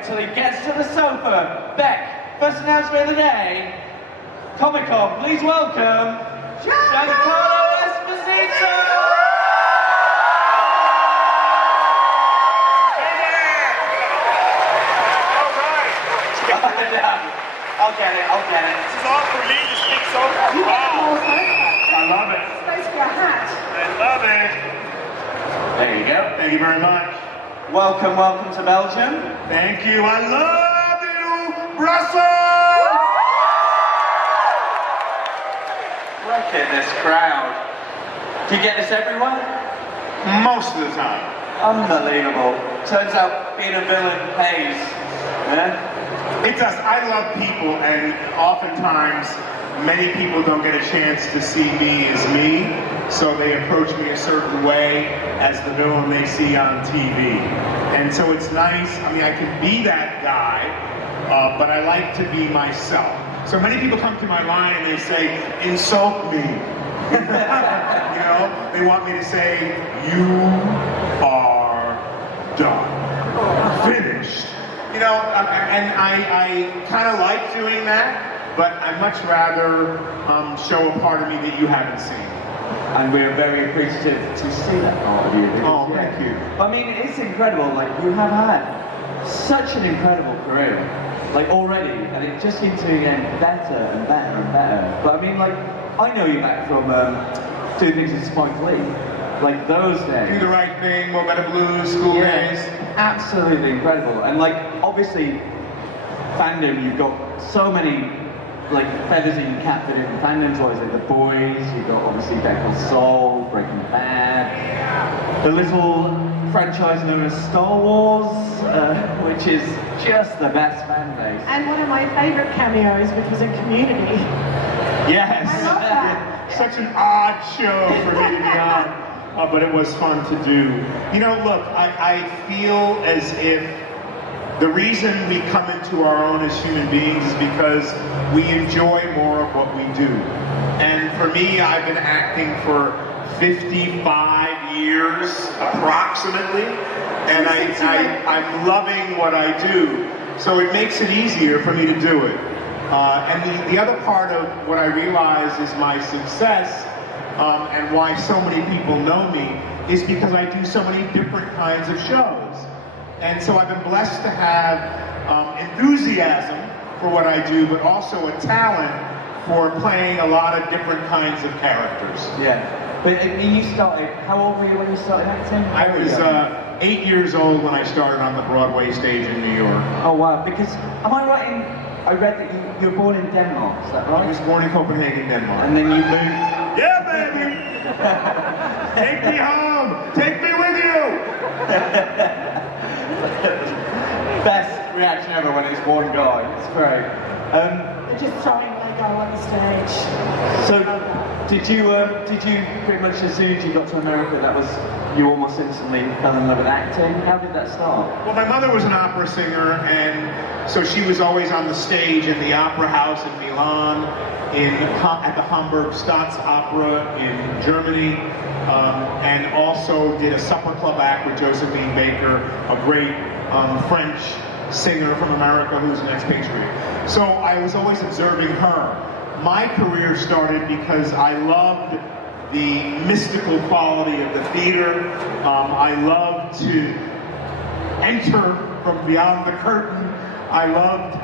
wait till he gets to the sofa. Beck, first announcement of the day. Comic Con, please welcome Giancarlo Esposito! I'll get it. This is all for me to speak so far. Wow. I love it. It's supposed to be a hat. I love it. There you go. Thank you very much. Welcome to Belgium. Thank you. I love you, Brussels. Look at this crowd. Do you get this everywhere? Most of the time. Unbelievable. Turns out being a villain pays. Yeah? It does. I love people, and oftentimes many people don't get a chance to see me as me, so they approach me a certain way as the villain they see on TV. And so it's nice. I mean, I can be that guy, but I like to be myself. So many people come to my line and they say, insult me. You know, they want me to say, you are done. Finished. You know, and I kind of like doing that, but I'd much rather show a part of me that you haven't seen. And we're very appreciative to see that part of you. Oh, thank you. I mean, it's incredible. Like, you have had such an incredible career, like already, and it just seems to be getting better and better and better. But I mean, like, I know you back from doing things with Spike Lee. Like those days. Do the Right Thing, More Better Blues, School Days. Absolutely incredible. And like, obviously, fandom, you've got so many like feathers in your cap that in fandoms, like The Boys, you've got obviously Better Call Saul, Breaking Bad, the little franchise known as Star Wars, which is just the best fan base. And one of my favourite cameos, which was in Community. Yes. I love that. Such an odd show for me to be on. But it was fun to do. You know, look, I feel as if the reason we come into our own as human beings is because we enjoy more of what we do. And for me, I've been acting for 55 years, approximately, and I'm loving what I do. So it makes it easier for me to do it. And the other part of what I realize is my success and why so many people know me is because I do so many different kinds of shows. And so I've been blessed to have enthusiasm for what I do, but also a talent for playing a lot of different kinds of characters. Yeah. But you started, how old were you when you started acting? I was 8 years old when I started on the Broadway stage in New York. Oh wow, because, am I right in, I read that you were born in Denmark, is that right? I was born in Copenhagen, Denmark. And then you moved... Yeah, baby! Take me home! Take me with you! Best reaction ever when it's one guy. It's great. They're just throwing Lego on the stage. So, did you pretty much as soon as you got to America, that was, you almost instantly fell in love with acting? How did that start? Well, my mother was an opera singer, and so she was always on the stage in the opera house in Milan, at the Hamburg Staatsoper in Germany, and also did a supper club act with Josephine Baker, a great French singer from America who's an expatriate. So I was always observing her. My career started because I loved the mystical quality of the theater. I loved to enter from beyond the curtain. I loved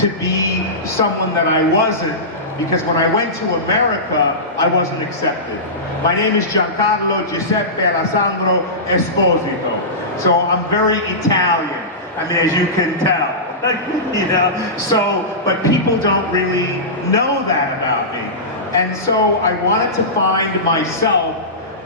to be someone that I wasn't, because when I went to America, I wasn't accepted. My name is Giancarlo Giuseppe Alessandro Esposito. So I'm very Italian. I mean, as you can tell. You know, so, but people don't really know that about me. And so I wanted to find myself,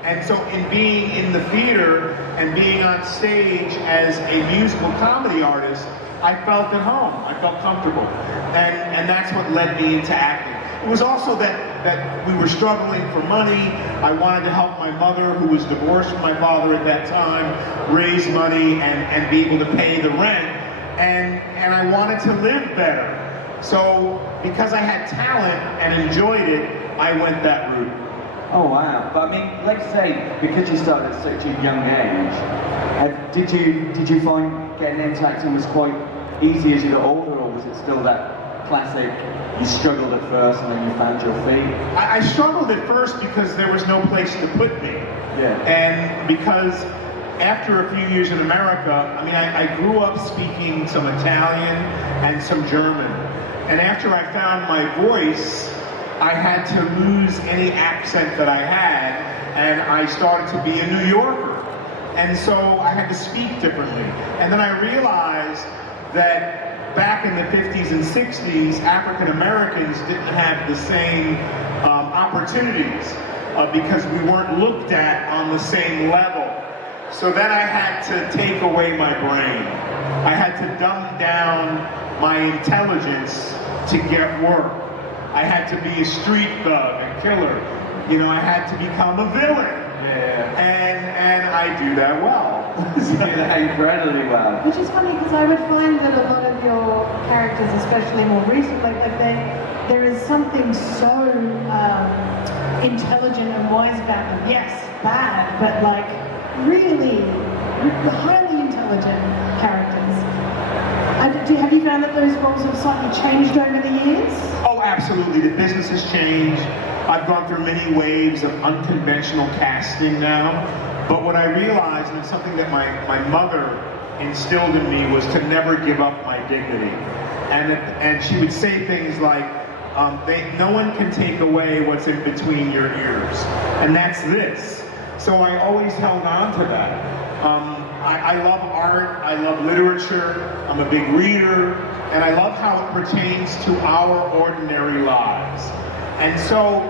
and so in being in the theater and being on stage as a musical comedy artist, I felt at home, I felt comfortable. And that's what led me into acting. It was also that we were struggling for money. I wanted to help my mother, who was divorced from my father at that time, raise money and be able to pay the rent. And I wanted to live better. So because I had talent and enjoyed it, I went that route. Oh wow! But I mean, like you say, because you started at such a young age, did you find getting into acting was quite easy as you got older, or was it still that classic? You struggled at first, and then you found your feet. I struggled at first because there was no place to put me. Yeah. And because after a few years in America, I mean, I grew up speaking some Italian and some German. And after I found my voice, I had to lose any accent that I had, and I started to be a New Yorker. And so I had to speak differently. And then I realized that back in the 50s and 60s, African Americans didn't have the same opportunities because we weren't looked at on the same level. So then I had to take away my brain. I had to dumb down my intelligence to get work. I had to be a street thug, a killer. You know, I had to become a villain. Yeah. And I do that well. You do that incredibly well. Which is funny because I would find that a lot of your characters, especially more recently, there is something so intelligent and wise about them. Yes, bad, but like really highly intelligent characters. Have you found that those roles have slightly changed over the years? Oh, absolutely. The business has changed. I've gone through many waves of unconventional casting now. But what I realized, and it's something that my mother instilled in me, was to never give up my dignity. And she would say things like, no one can take away what's in between your ears. And that's this. So I always held on to that. I love art, I love literature, I'm a big reader, and I love how it pertains to our ordinary lives. And so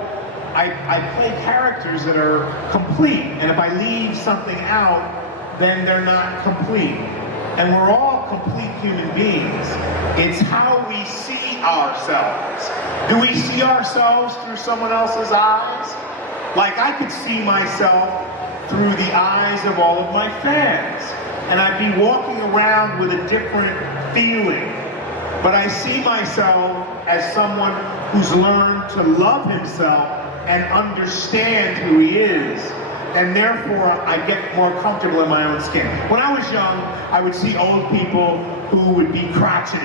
I play characters that are complete, and if I leave something out, then they're not complete. And we're all complete human beings. It's how we see ourselves. Do we see ourselves through someone else's eyes? Like I could see myself through the eyes of all of my fans. And I'd be walking around with a different feeling. But I see myself as someone who's learned to love himself and understand who he is. And therefore, I get more comfortable in my own skin. When I was young, I would see old people who would be crotchety.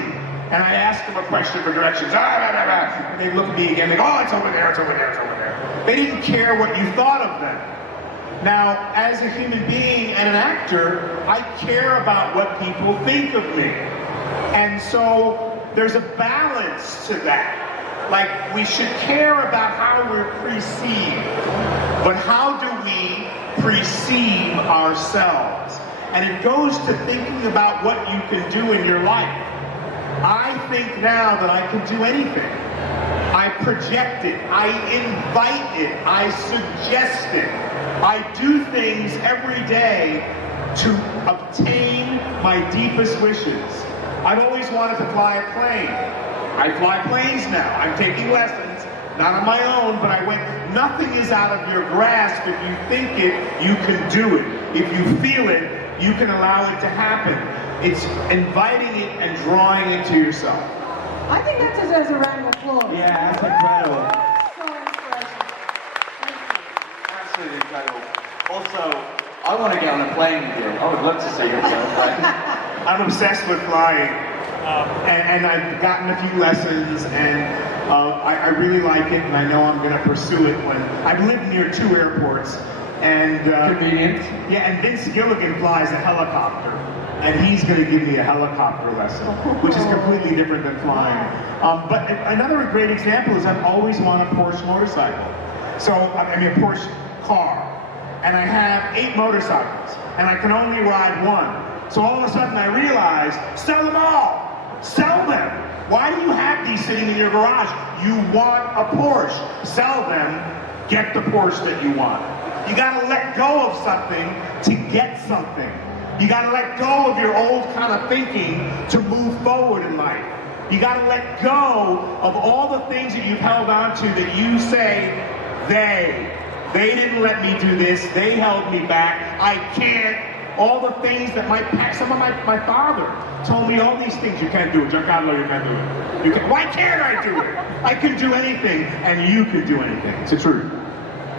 And I'd ask them a question for directions. And they'd look at me again and go, oh, it's over there, it's over there, it's over there. They didn't care what you thought of them. Now, as a human being and an actor, I care about what people think of me. And so there's a balance to that. Like, we should care about how we're perceived, but how do we perceive ourselves? And it goes to thinking about what you can do in your life. I think now that I can do anything. I project it, I invite it, I suggest it. I do things every day to obtain my deepest wishes. I've always wanted to fly a plane. I fly planes now. I'm taking lessons, not on my own, but I went, nothing is out of your grasp. If you think it, you can do it. If you feel it, you can allow it to happen. It's inviting it and drawing it to yourself. I think that deserves a round of applause. Yeah, that's incredible. So inspirational. Thank you. Absolutely incredible. Also, I want to get on a plane with you. I would love to see yourself. I'm obsessed with flying, and I've gotten a few lessons, and I really like it, and I know I'm going to pursue it when I've lived near 2 airports, and Convenient. yeah, and Vince Gilligan flies a helicopter, and he's going to give me a helicopter lesson, which is completely different than flying. But another great example is I've always wanted a Porsche motorcycle, so I mean a Porsche car, and I have 8 motorcycles, and I can only ride 1. So all of a sudden I realized, sell them all! Sell them! Why do you have these sitting in your garage? You want a Porsche. Sell them, get the Porsche that you want. You gotta let go of something to get something. You gotta let go of your old kind of thinking to move forward in life. You gotta let go of all the things that you've held on to that you say, they didn't let me do this, they held me back, I can't. All the things that my father told me, all these things, you can't do it, Giancarlo, you can't do it. Why can't I do it? I can do anything, and you can do anything. It's the truth.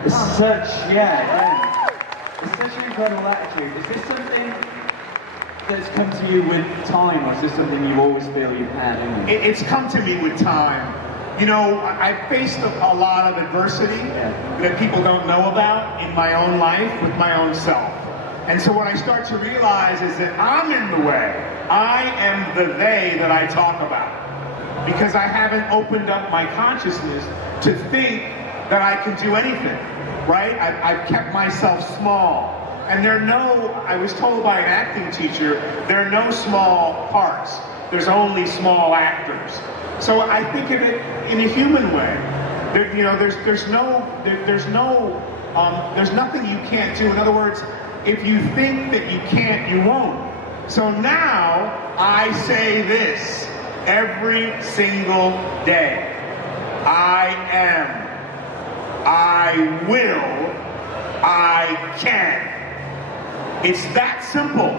It's such, it's such an incredible attitude. Is this something that's come to you with time, or is this something you always feel you've had in you? It's come to me with time. You know, I faced a lot of adversity that people don't know about in my own life with my own self. And so what I start to realize is that I'm in the way. I am the they that I talk about. Because I haven't opened up my consciousness to think that I can do anything, right? I've kept myself small. And I was told by an acting teacher, there are no small parts. There's only small actors. So I think of it in a human way. There's nothing you can't do. In other words, if you think that you can't, you won't. So now I say this every single day. I am. I will. I can. It's that simple.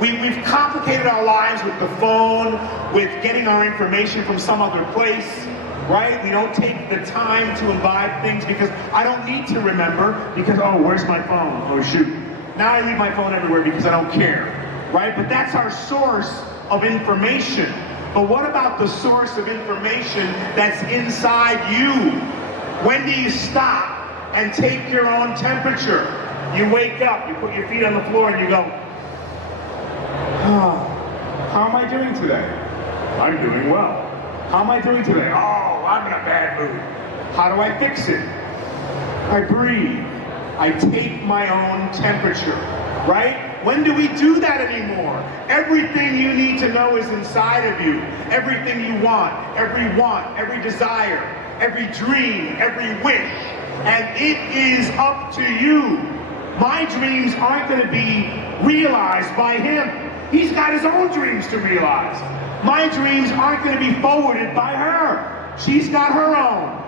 We've complicated our lives with the phone, with getting our information from some other place, right? We don't take the time to imbibe things because I don't need to remember because, oh, where's my phone? Oh, shoot. Now I leave my phone everywhere because I don't care, right? But that's our source of information. But what about the source of information that's inside you? When do you stop and take your own temperature? You wake up, you put your feet on the floor and you go, oh, how am I doing today? I'm doing well. How am I doing today? Oh, I'm in a bad mood. How do I fix it? I breathe. I take my own temperature, right? When do we do that anymore? Everything you need to know is inside of you. Everything you want, every desire, every dream, every wish. And it is up to you. My dreams aren't going to be realized by him. He's got his own dreams to realize. My dreams aren't going to be forwarded by her. She's got her own.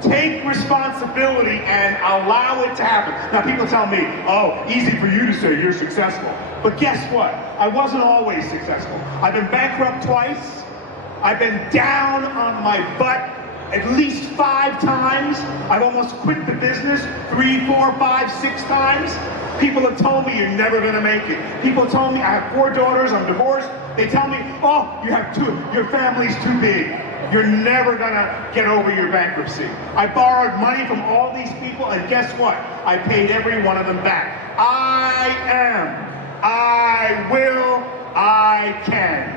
Take responsibility and allow it to happen. Now people tell me, oh, easy for you to say you're successful. But guess what? I wasn't always successful. I've been bankrupt twice. I've been down on my butt at least 5 times. I've almost quit the business 3, 4, 5, 6 times. People have told me you're never gonna make it. People have told me I have 4 daughters, I'm divorced. They tell me, oh, you have 2, your family's too big. You're never gonna get over your bankruptcy. I borrowed money from all these people, and guess what? I paid every one of them back. I am, I will, I can.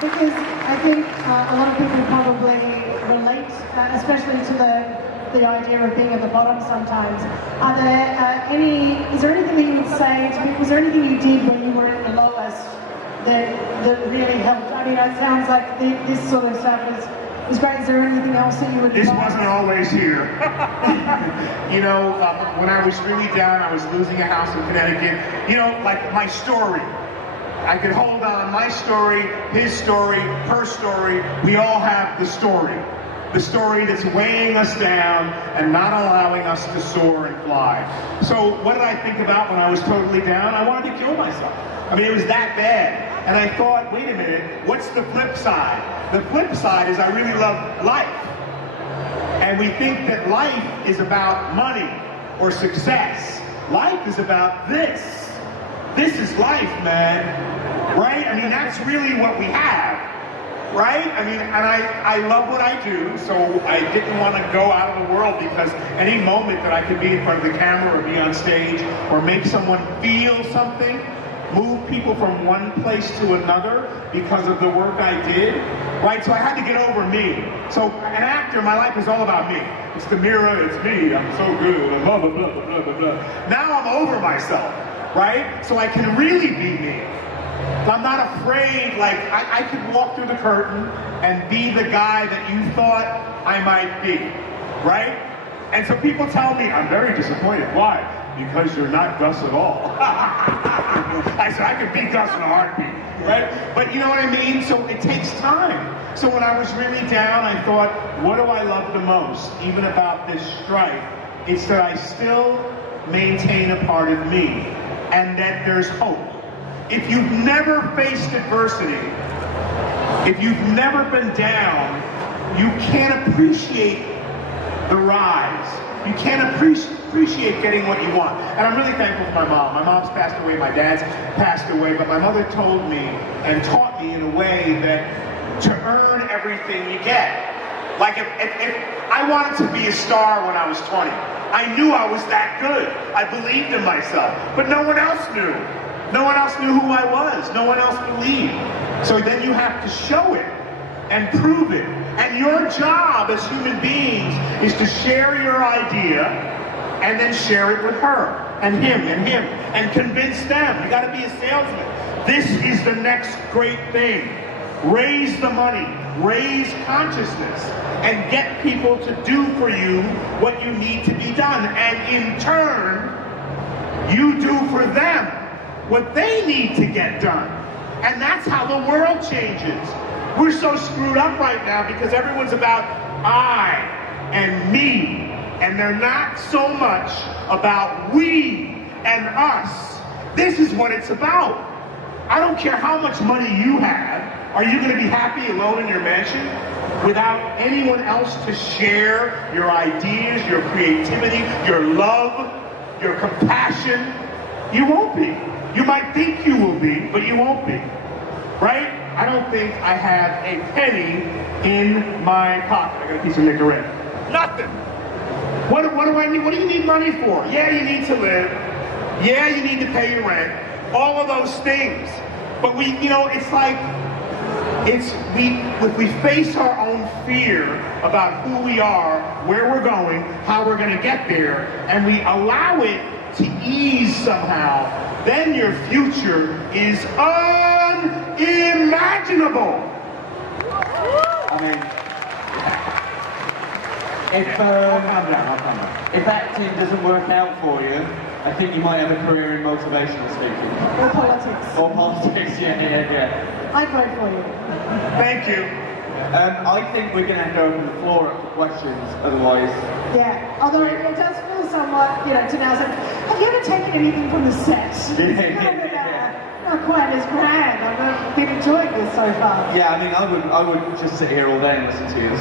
Because I think a lot of people probably relate, especially to the idea of being at the bottom sometimes. Are there is there anything that you would say to me, was there anything you did when you were at the lowest that really helped? I mean, it sounds like this sort of stuff is great. Is there anything else that you would This wasn't always here. You know, when I was really down, I was losing a house in Connecticut. You know, like my story. I could hold on, my story, his story, her story. We all have the story. The story that's weighing us down and not allowing us to soar and fly. So what did I think about when I was totally down? I wanted to kill myself. I mean, it was that bad. And I thought, wait a minute, what's the flip side? The flip side is I really love life. And we think that life is about money or success. Life is about this. This is life, man, right? I mean, that's really what we have, right? I mean, and I love what I do, so I didn't want to go out of the world because any moment that I could be in front of the camera or be on stage or make someone feel something, move people from one place to another because of the work I did, right? So I had to get over me. So an actor, my life is all about me. It's the mirror, it's me, I'm so good, blah, blah, blah, blah, blah, blah. Now I'm over myself. Right? So I can really be me. I'm not afraid, like, I could walk through the curtain and be the guy that you thought I might be. Right? And so people tell me, I'm very disappointed. Why? Because you're not Gus at all. I said, I could be Gus in a heartbeat. Right? But you know what I mean? So it takes time. So when I was really down, I thought, what do I love the most, even about this strife? It's that I still maintain a part of me. And that there's hope. If you've never faced adversity, If you've never been down, you can't appreciate the rise. You can't appreciate getting what you want. And I'm really thankful for my mom. My mom's passed away, my dad's passed away, but my mother told me and taught me in a way that to earn everything you get. Like if I wanted to be a star when I was 20, I knew I was that good. I believed in myself, but no one else knew. No one else knew who I was. No one else believed. So then you have to show it and prove it. And your job as human beings is to share your idea and then share it with her and him and convince them. You got to be a salesman. This is the next great thing. Raise the money, raise consciousness, and get people to do for you what you need to be done. And in turn, you do for them what they need to get done. And that's how the world changes. We're so screwed up right now because everyone's about I and me, and they're not so much about we and us. This is what it's about. I don't care how much money you have. Are you going to be happy alone in your mansion without anyone else to share your ideas, your creativity, your love, your compassion? You won't be. You might think you will be, but you won't be. Right? I don't think I have a penny in my pocket. I got a piece of Nicorette. Nothing. What do I need? What do you need money for? Yeah, you need to live. Yeah, you need to pay your rent. All of those things. But it's like, if we face our own fear about who we are, where we're going, how we're going to get there, and we allow it to ease somehow, then your future is unimaginable. I mean, I'll calm down. If acting doesn't work out for you, I think you might have a career in motivational speaking. Or politics. Or politics, yeah. I'd vote for you. Thank you. I think we're going to have to open the floor up for questions, otherwise... Yeah, although it does feel somewhat, to now say, have you ever taken anything from the set? Not quite as grand. I've been enjoying this so far. Yeah, I mean, I would just sit here all day and listen to you.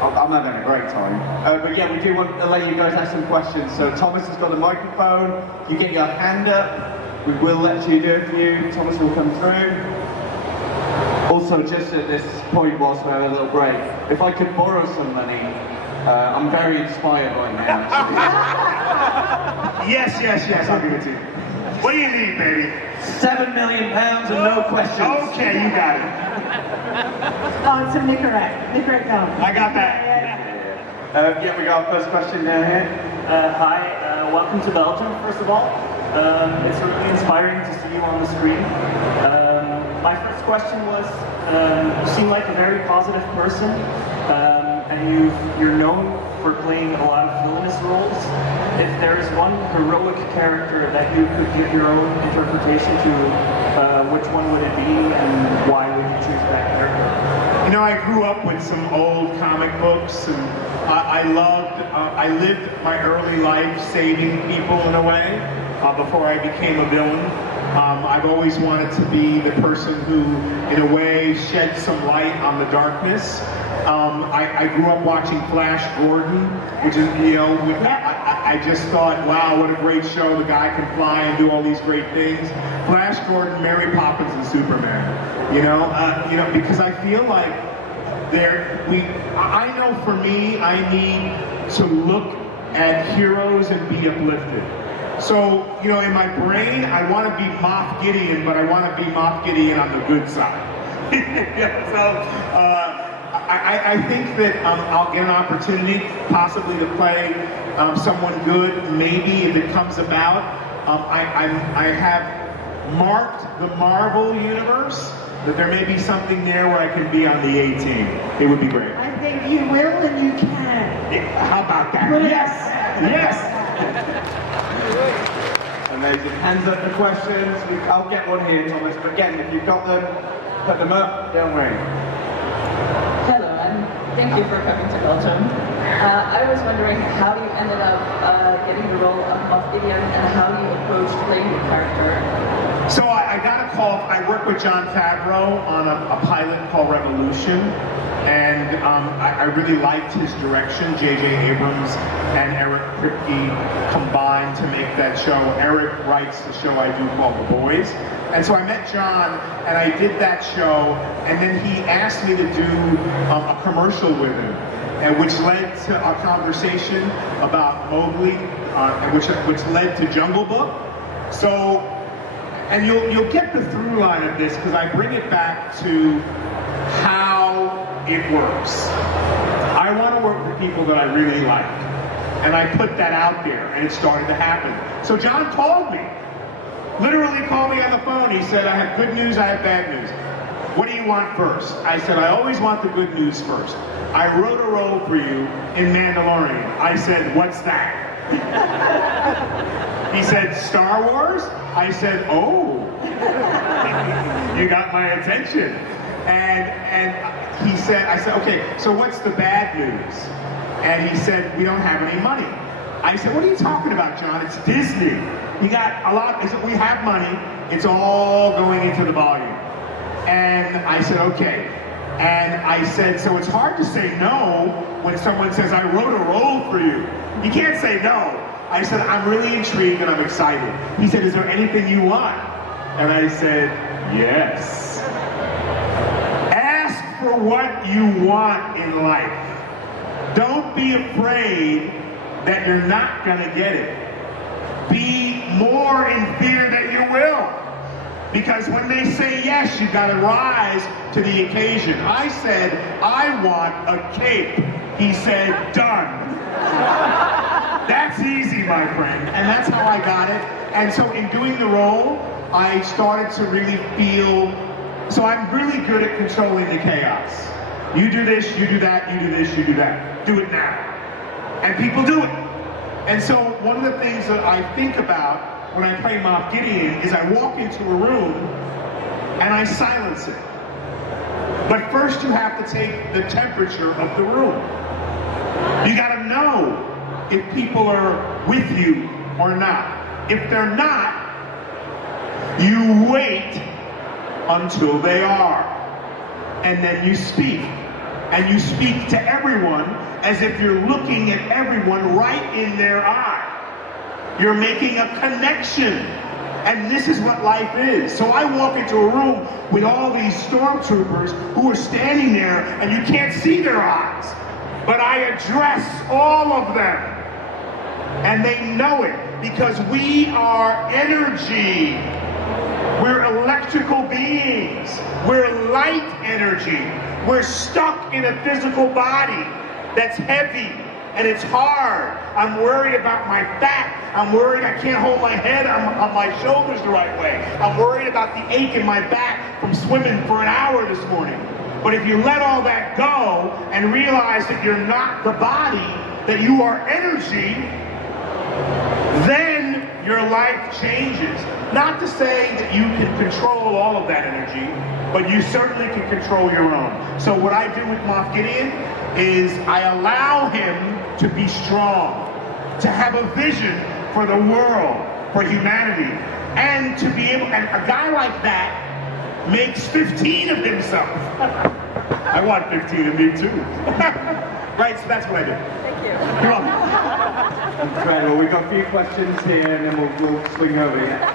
I'm having a great time. But yeah, we do want to let you guys ask some questions. So Thomas has got a microphone. You get your hand up. We will let you do it for you. Thomas will come through. Also, just at this point, whilst we have a little break, if I could borrow some money, I'm very inspired right now, actually. Yes, I'll give it to you. What do you need, baby? £7 million and no questions. Okay, you got it. Oh, it's a Nicorette gum. I got that. Yeah, we got our first question down here. Hi, welcome to Belgium, first of all. It's really inspiring to see you on the screen. My first question was, you seem like a very positive person, and you're known for playing a lot of villainous roles. If there is one heroic character that you could give your own interpretation to, which one would it be, and why would you choose that character? I grew up with some old comic books, and I lived my early life saving people in a way before I became a villain. I've always wanted to be the person who, in a way, shed some light on the darkness. I grew up watching Flash Gordon, which is, I just thought, wow, what a great show. The guy can fly and do all these great things. Flash Gordon, Mary Poppins, and Superman. Because I feel like I know for me, I need to look at heroes and be uplifted. So, in my brain, I want to be Moff Gideon, but I want to be Moff Gideon on the good side. I think that I'll get an opportunity possibly to play someone good, maybe if it comes about. I have marked the Marvel universe, that there may be something there where I can be on the A-team. It would be great. I think you will and you can. How about that? Yes! Amazing. Hands up for questions. I'll get one here, Thomas, but again, if you've got them, put them up, don't worry. Hello, and thank you for coming to Belgium. I was wondering how you ended up getting the role of Moff Gideon and how you approached playing the character. So I got a call. I work with Jon Favreau on a pilot called Revolution, and I really liked his direction. J.J. Abrams and Eric Kripke combined to make that show. Eric writes the show I do called The Boys. And so I met John, and I did that show, and then he asked me to do a commercial with him, and which led to a conversation about Mowgli, and which led to Jungle Book. So, and you'll get the through line of this, because I bring it back to how it works. I want to work with people that I really like, and I put that out there, and it started to happen. So John called me. Literally called me on the phone. He said, I have good news, I have bad news. What do you want first? I said, I always want the good news first. I wrote a role for you in Mandalorian. I said, what's that? He said, Star Wars? I said, oh, you got my attention. And he said, I said, okay, so what's the bad news? And he said, we don't have any money. I said, what are you talking about, John? It's Disney. You got a lot, we have money, it's all going into the volume. And I said, okay. And I said, so it's hard to say no when someone says, I wrote a role for you. You can't say no. I said, I'm really intrigued and I'm excited. He said, is there anything you want? And I said, yes. Ask for what you want in life. Don't be afraid that you're not gonna get it. Be more in fear that you will. Because when they say yes, you gotta rise to the occasion. I said, I want a cape. He said, done. That's easy, my friend. And that's how I got it. And so in doing the role, I started to really feel, so I'm really good at controlling the chaos. You do this, you do that, you do this, you do that. Do it now. And people do it. And so one of the things that I think about when I play Moff Gideon is I walk into a room and I silence it. But first you have to take the temperature of the room. You gotta know if people are with you or not. If they're not, you wait until they are. And then you speak. And you speak to everyone as if you're looking at everyone right in their eye. You're making a connection. And this is what life is. So I walk into a room with all these stormtroopers who are standing there and you can't see their eyes. But I address all of them. And they know it because we are energy. We're electrical beings. We're light energy. We're stuck in a physical body that's heavy and it's hard. I'm worried about my fat. I'm worried I can't hold my head on my shoulders the right way. I'm worried about the ache in my back from swimming for an hour this morning. But if you let all that go and realize that you're not the body, that you are energy, then your life changes. Not to say that you can control all of that energy, but you certainly can control your own. So what I do with Moff Gideon is I allow him to be strong, to have a vision for the world, for humanity, and to be able, and a guy like that makes 15 of himself. I want 15 of me too. Right, so that's what I do. Thank you. You're welcome. Incredible. We've got a few questions here and then we'll swing over here.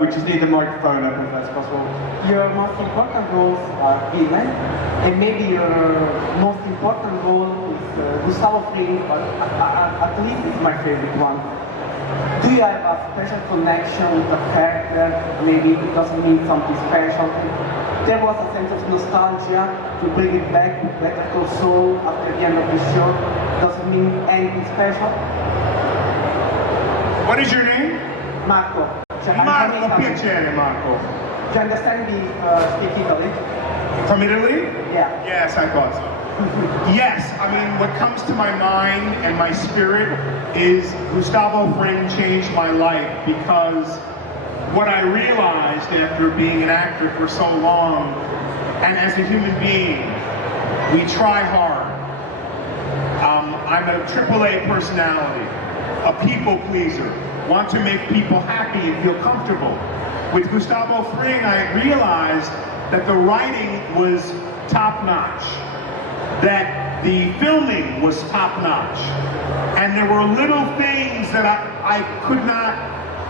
We just need the microphone up if that's possible. Your most important roles are given, and maybe your most important role is Gustavo Fring, but at least it's my favorite one. Do you have a special connection with the character? Maybe it doesn't mean something special. There was a sense of nostalgia to bring it back to soul after the end of the show. Does it mean anything special? What is your name? Marco. Marco, piacere, Marco. Do you understand the speak Italy? From Italy? Yeah. Yes, I thought so. Yes, I mean, what comes to my mind and my spirit is Gustavo Fring changed my life because what I realized after being an actor for so long, and as a human being, we try hard. I'm a AAA personality. a people pleaser, want to make people happy and feel comfortable. With Gustavo Fring, I realized that the writing was top-notch, that the filming was top-notch, and there were little things that I could not,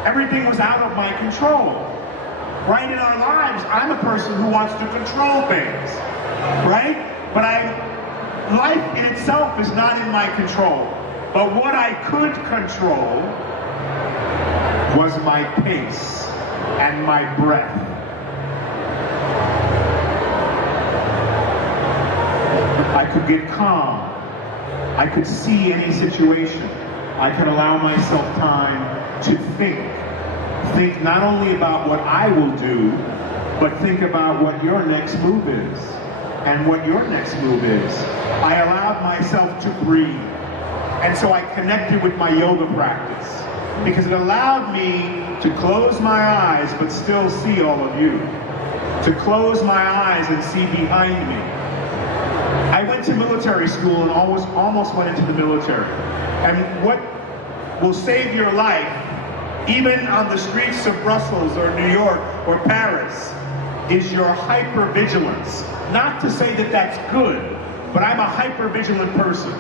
everything was out of my control. Right in our lives, I'm a person who wants to control things, right? But life in itself is not in my control. But what I could control was my pace and my breath. I could get calm. I could see any situation. I could allow myself time to think. Think not only about what I will do, but think about what your next move is and what your next move is. I allowed myself to breathe. And so I connected with my yoga practice because it allowed me to close my eyes but still see all of you. To close my eyes and see behind me. I went to military school and almost went into the military. And what will save your life, even on the streets of Brussels or New York or Paris, is your hypervigilance. Not to say that that's good, but I'm a hypervigilant person.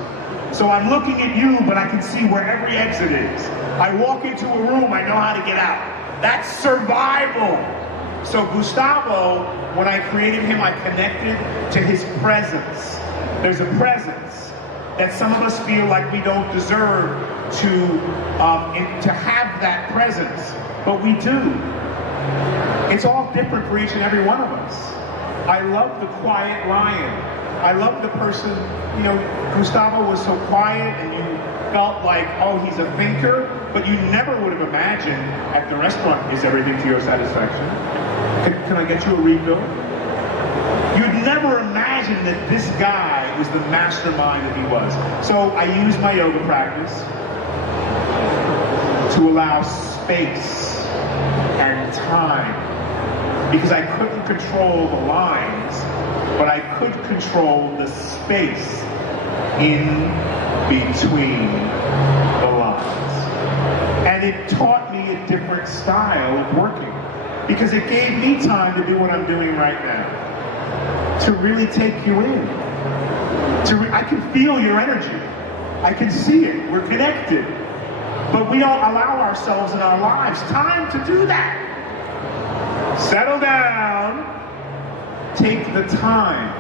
So I'm looking at you, but I can see where every exit is. I walk into a room, I know how to get out. That's survival. So Gustavo, when I created him, I connected to his presence. There's a presence that some of us feel like we don't deserve to have that presence, but we do. It's all different for each and every one of us. I love the quiet lion. I love the person, you know, Gustavo was so quiet and you felt like, oh, he's a thinker, but you never would have imagined at the restaurant, is everything to your satisfaction? Can I get you a refill? You'd never imagine that this guy was the mastermind that he was. So I used my yoga practice to allow space and time, because I couldn't control the lines, but I could control the space in between the lines. And it taught me a different style of working, because it gave me time to do what I'm doing right now, to really take you in. I can feel your energy. I can see it. We're connected. But we don't allow ourselves in our lives time to do that. Settle down. Take the time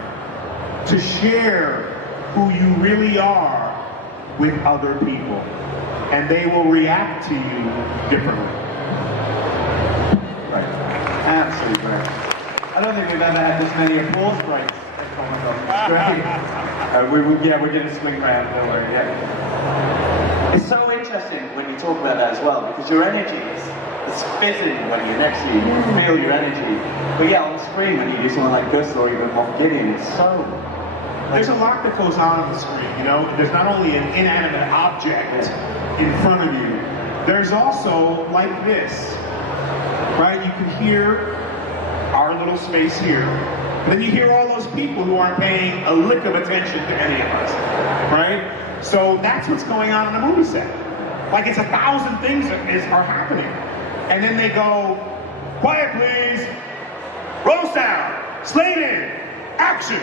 to share who you really are with other people. And they will react to you differently. Right. Absolutely great. I don't think we've ever had this many applause breaks at Comic Con. It's great. We're going to swing around, don't worry. Yeah. It's so interesting when you talk about that as well, because your energy is fizzing when you're next to you. You feel your energy. But yeah, on the screen when you do someone like Gus or even Moff Gideon, it's so... There's a lot that goes on the screen, you know? There's not only an inanimate object in front of you, there's also like this, right? You can hear our little space here. And then you hear all those people who aren't paying a lick of attention to any of us, right? So that's what's going on in a movie set. Like it's 1,000 things are happening. And then they go, quiet please, roll sound, slate in, action.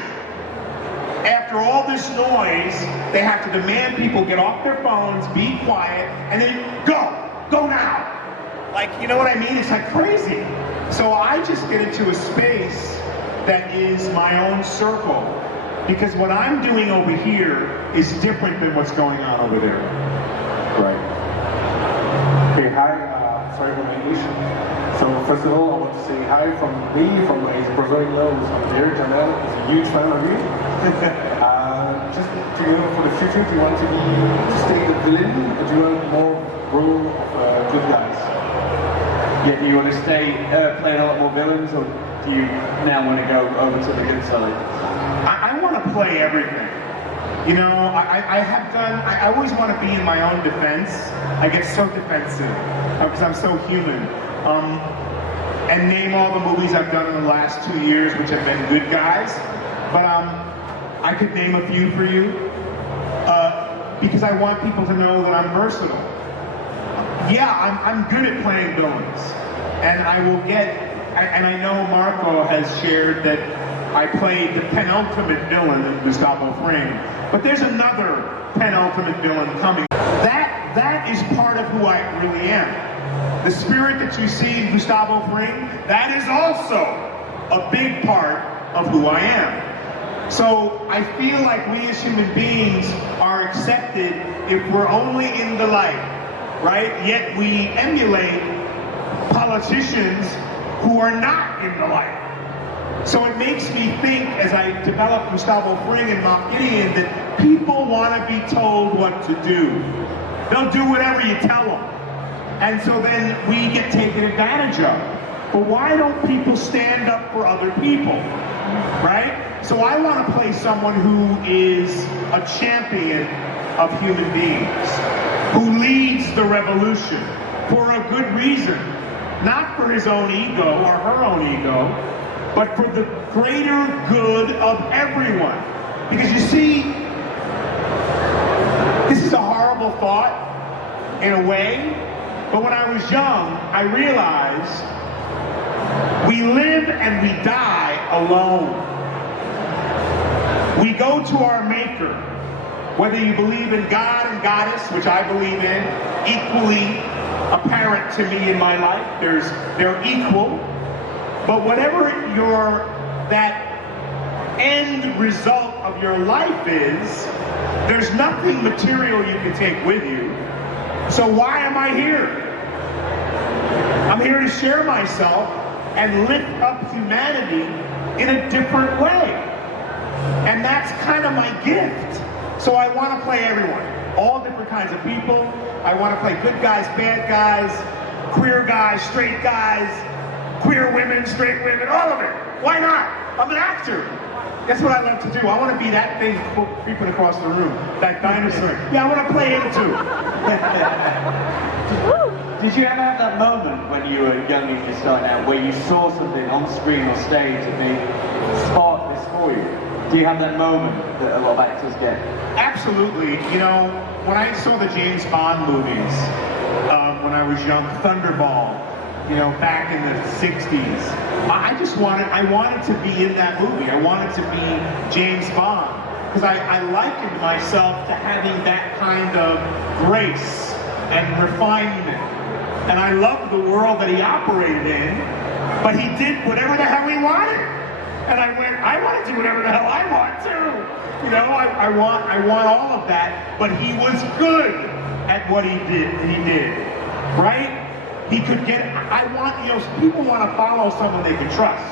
After all this noise, they have to demand people get off their phones, be quiet, and then go now. Like, you know what I mean? It's like crazy. So I just get into a space that is my own circle, because what I'm doing over here is different than what's going on over there. Right. Okay, hi, sorry for my English. So first of all, I want to say hi from me, from my brother-in-law who's on there, Janelle, is a huge fan of you. Just to know for the future, do you want to stay a villain, or do you want more role of good guys? Yeah, do you want to stay playing a lot more villains, or do you now want to go over to the good side? I want to play everything. You know, I always want to be in my own defense. I get so defensive because I'm so human. And name all the movies I've done in the last 2 years, which have been good guys. But I could name a few for you because I want people to know that I'm versatile. Yeah, I'm good at playing villains, and I will and I know Marco has shared that I played the penultimate villain in Gustavo Fring, but there's another penultimate villain coming. That is part of who I really am. The spirit that you see in Gustavo Fring, that is also a big part of who I am. So I feel like we as human beings are accepted if we're only in the light, right? Yet we emulate politicians who are not in the light. So it makes me think, as I develop Gustavo Fring and Moff Gideon, that people want to be told what to do. They'll do whatever you tell them. And so then we get taken advantage of. But why don't people stand up for other people, right? So I want to play someone who is a champion of human beings, who leads the revolution for a good reason, not for his own ego or her own ego, but for the greater good of everyone. Because you see, this is a horrible thought in a way, but when I was young, I realized we live and we die alone. We go to our Maker, whether you believe in God and Goddess, which I believe in, equally apparent to me in my life. They're equal. But whatever that end result of your life is, there's nothing material you can take with you. So why am I here? I'm here to share myself and lift up humanity in a different way. And that's kind of my gift. So I want to play everyone, all different kinds of people. I want to play good guys, bad guys, queer guys, straight guys, queer women, straight women, all of it. Why not? I'm an actor. That's what I love to do. I want to be that thing creeping across the room, that dinosaur. Yeah, I want to play him too. Did you ever have that moment when you were young and you started out where you saw something on screen or stage and they sparked this for you? Do you have that moment that a lot of actors get? Absolutely. You know, when I saw the James Bond movies, when I was young, Thunderball, you know, back in the 60s, I wanted to be in that movie. I wanted to be James Bond. Because I likened myself to having that kind of grace and refinement. And I loved the world that he operated in, but he did whatever the hell he wanted. And I went, I want to do whatever the hell I want too. You know, I want all of that, but he was good at what he did, right? He could get, you know, people want to follow someone they can trust.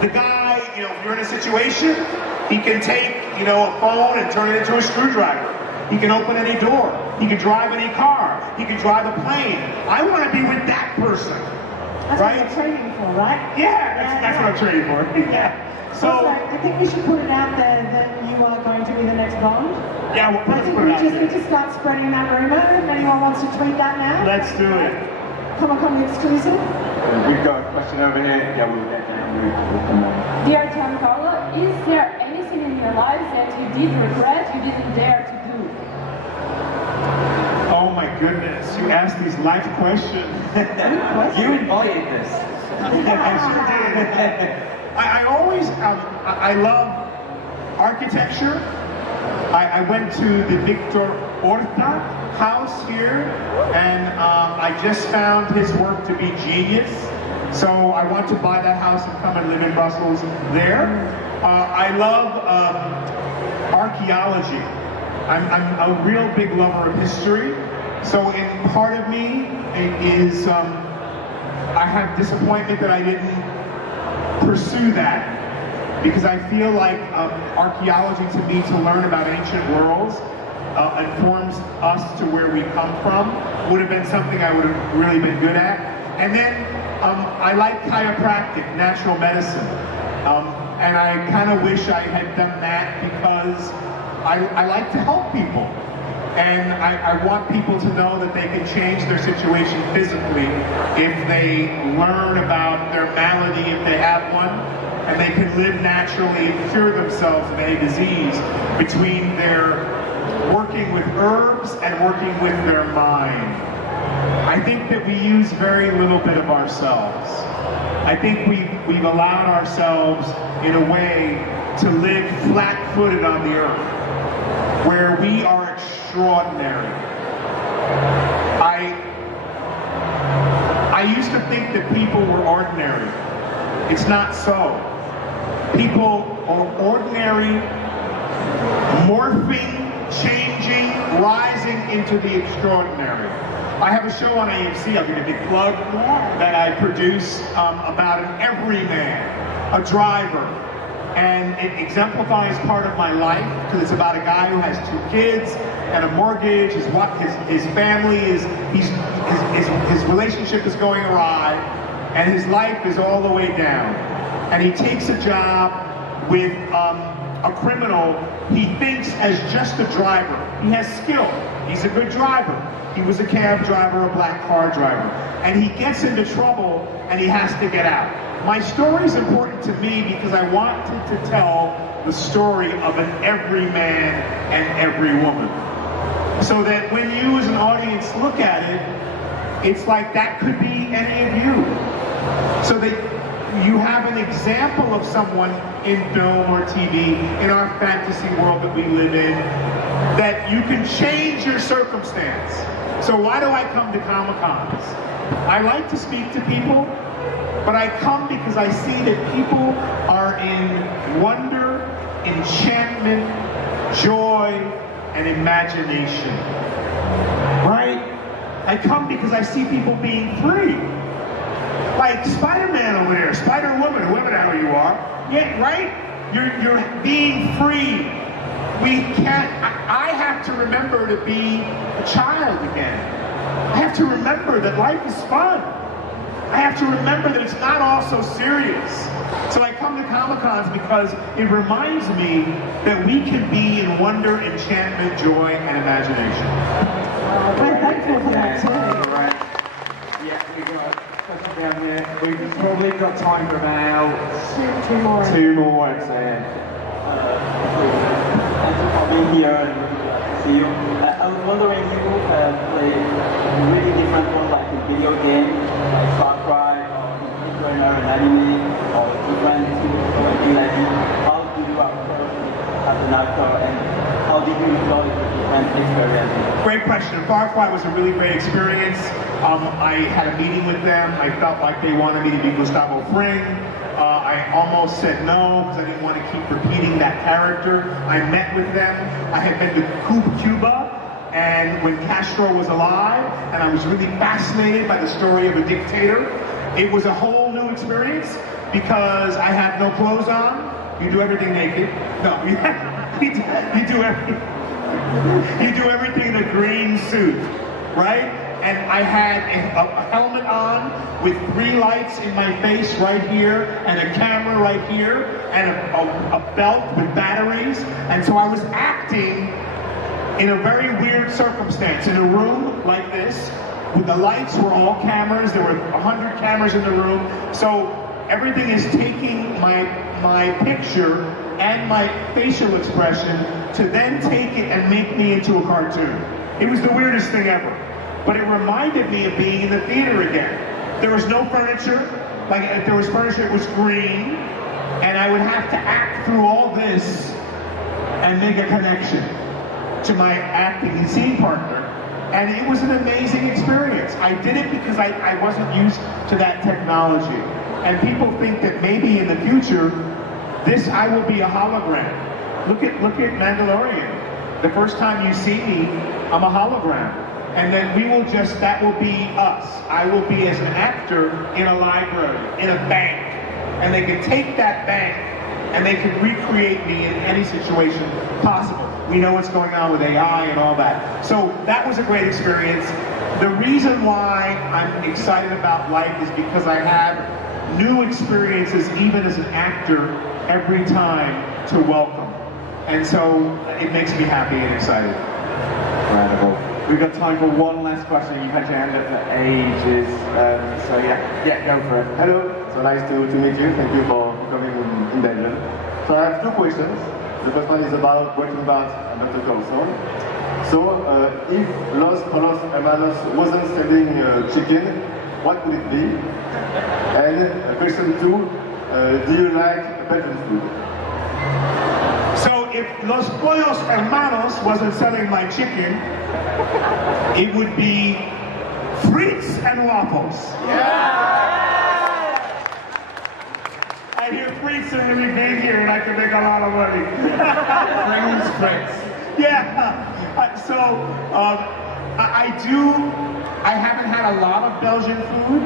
The guy, you know, if you're in a situation, he can take, you know, a phone and turn it into a screwdriver. He can open any door. He can drive any car. He can drive a plane. I want to be with that person. That's right? what you're training for, right? Yeah, that's what I'm training for. Yeah. So also, I think we should put it out there that you are going to be the next Bond. Yeah, well, I let's think put we it out just there. need to start spreading that rumor. If anyone wants to tweet that now, Let's do it. Comic Con exclusive. We've got a question over here. Yeah, we'll get down. We'll come on. Dear Giancarlo, is there anything in your life that you did regret you didn't dare to do? Oh my goodness, you asked these life questions. You invited this. I sure did. I always, I love architecture. I went to the Victor Horta house here, and I just found his work to be genius. So I want to buy that house and come and live in Brussels there. I love archaeology. I'm a real big lover of history. So in part of me is I have disappointment that I didn't pursue that, because I feel like archaeology to me, to learn about ancient worlds, informs us to where we come from, would have been something I would have really been good at. And then I like chiropractic, natural medicine, and I kind of wish I had done that, because I like to help people. And I want people to know that they can change their situation physically if they learn about their malady, if they have one, and they can live naturally and cure themselves of any disease between their working with herbs and working with their mind. I think that we use very little bit of ourselves. I think we've allowed ourselves, in a way, to live flat-footed on the earth, where we are extraordinary. I used to think that people were ordinary. It's not so. People are ordinary, morphing, changing, rising into the extraordinary. I have a show on AMC, I'll give a big plug, that I produce about an everyman, a driver. And it exemplifies part of my life, because it's about a guy who has 2 kids and a mortgage. His family is, his relationship is going awry, and his life is all the way down. And he takes a job with a criminal he thinks as just a driver. He has skill. He's a good driver. He was a cab driver, a black car driver. And he gets into trouble and he has to get out. My story is important to me because I wanted to tell the story of an every man and every woman. So that when you as an audience look at it, it's like that could be any of you. So that you have an example of someone in film or TV, in our fantasy world that we live in, that you can change your circumstance. So why do I come to Comic Cons? I like to speak to people, but I come because I see that people are in wonder, enchantment, joy, and imagination. Right? I come because I see people being free. Like Spider-Man over there, Spider-Woman, whoever the hell you are. Yeah, right? You're being free. I have to remember to be a child again. I have to remember that life is fun. I have to remember that it's not all so serious. So I come to Comic-Cons because it reminds me that we can be in wonder, enchantment, joy, and imagination. We're thankful for that too. Right. Yeah, we got a question down here. We've probably got time for about two more, I'd say. Thank you for being here and see you. I was wondering, you play really different ones like in video games, like Far Cry, or in an anime, or different things like this. How do you approach as an actor, and how did you enjoy the different experiences? Great question. Far Cry was a really great experience. I had a meeting with them. I felt like they wanted me to be Gustavo Fring. I almost said no because I didn't want to keep repeating that character. I met with them. I had been to Cuba and when Castro was alive, and I was really fascinated by the story of a dictator. It was a whole new experience because I had no clothes on. You do everything naked. No, you do everything. You do everything in a green suit, right? And I had a helmet on with 3 lights in my face right here, and a camera right here, and a belt with batteries. And so I was acting in a very weird circumstance, in a room like this, with the lights were all cameras. There were 100 cameras in the room. So everything is taking my picture and my facial expression to then take it and make me into a cartoon. It was the weirdest thing ever. But it reminded me of being in the theater again. There was no furniture. Like if there was furniture, it was green. And I would have to act through all this and make a connection to my acting and scene partner. And it was an amazing experience. I did it because I wasn't used to that technology. And people think that maybe in the future, I will be a hologram. Look at Mandalorian. The first time you see me, I'm a hologram. And then that will be us. I will be as an actor in a library, in a bank. And they can take that bank and they can recreate me in any situation possible. We know what's going on with AI and all that. So that was a great experience. The reason why I'm excited about life is because I have new experiences, even as an actor, every time to welcome. And so it makes me happy and excited. Incredible. We've got time for one last question. You've had your hand up for ages. So yeah, go for it. Hello, so nice to meet you. Thank you for coming in Belgium. So I have 2 questions. The first one is about Breaking Bad and Better Call Saul. So, if Los Polos Hermanos wasn't selling chicken, what would it be? And question 2, do you like Belgian food? So if Los Pollos Hermanos wasn't selling my chicken, it would be frites and waffles. I hear frites are really big here and I can make a lot of money. Frites. Yeah. I haven't had a lot of Belgian food,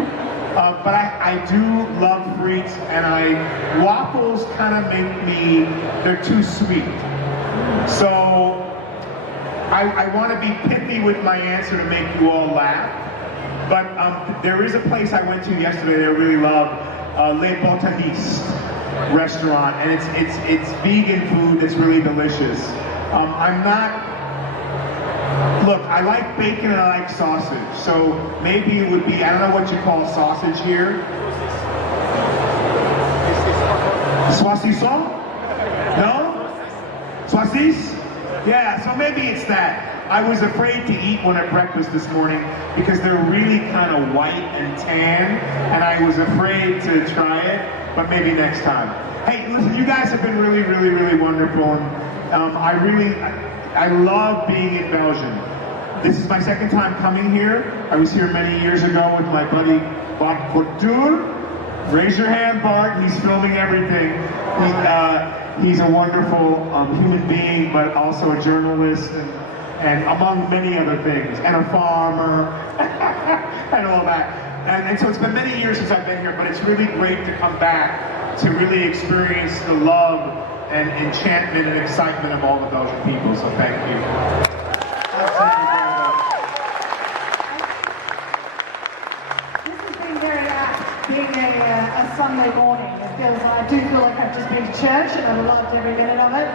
but I do love frites, and waffles kind of make me, they're too sweet. So I want to be pithy with my answer to make you all laugh, but there is a place I went to yesterday that I really love, Les Botanistes restaurant, and it's vegan food that's really delicious. Look, I like bacon and I like sausage, so maybe it would be, I don't know what you call sausage here. Saucisson? No? Saucisse? Yeah, so maybe it's that. I was afraid to eat one at breakfast this morning because they're really kind of white and tan, and I was afraid to try it, but maybe next time. Hey, listen, you guys have been really, really, really wonderful, and I love being in Belgium. This is my second time coming here. I was here many years ago with my buddy Bart Couture. Raise your hand, Bart. He's filming everything. He's a wonderful human being, but also a journalist, and among many other things, and a farmer, and all that. And so it's been many years since I've been here, but it's really great to come back to really experience the love and enchantment and excitement of all the Belgian people, so thank you. This has been very apt, being a Sunday morning. I do feel like I've just been to church and I've loved every minute of it.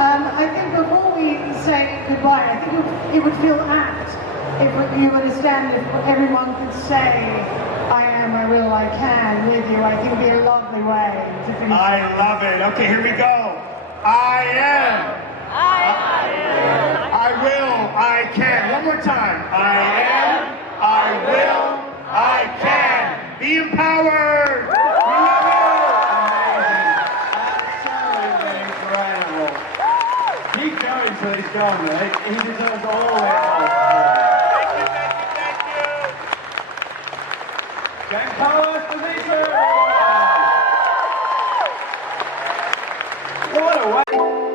I think before we say goodbye, I think it would feel apt if you were to stand, if everyone could say, I am, I will, I can, with you. I think it would be a lovely way to finish. I love it. Okay, here we go. I am. I will, I can. One more time. I am, I will, I can. Be empowered. We love you. Amazing. Absolutely incredible. Keep going till he's gone, right? He deserves all the way. Thank you. Giancarlo Esposito! What a way!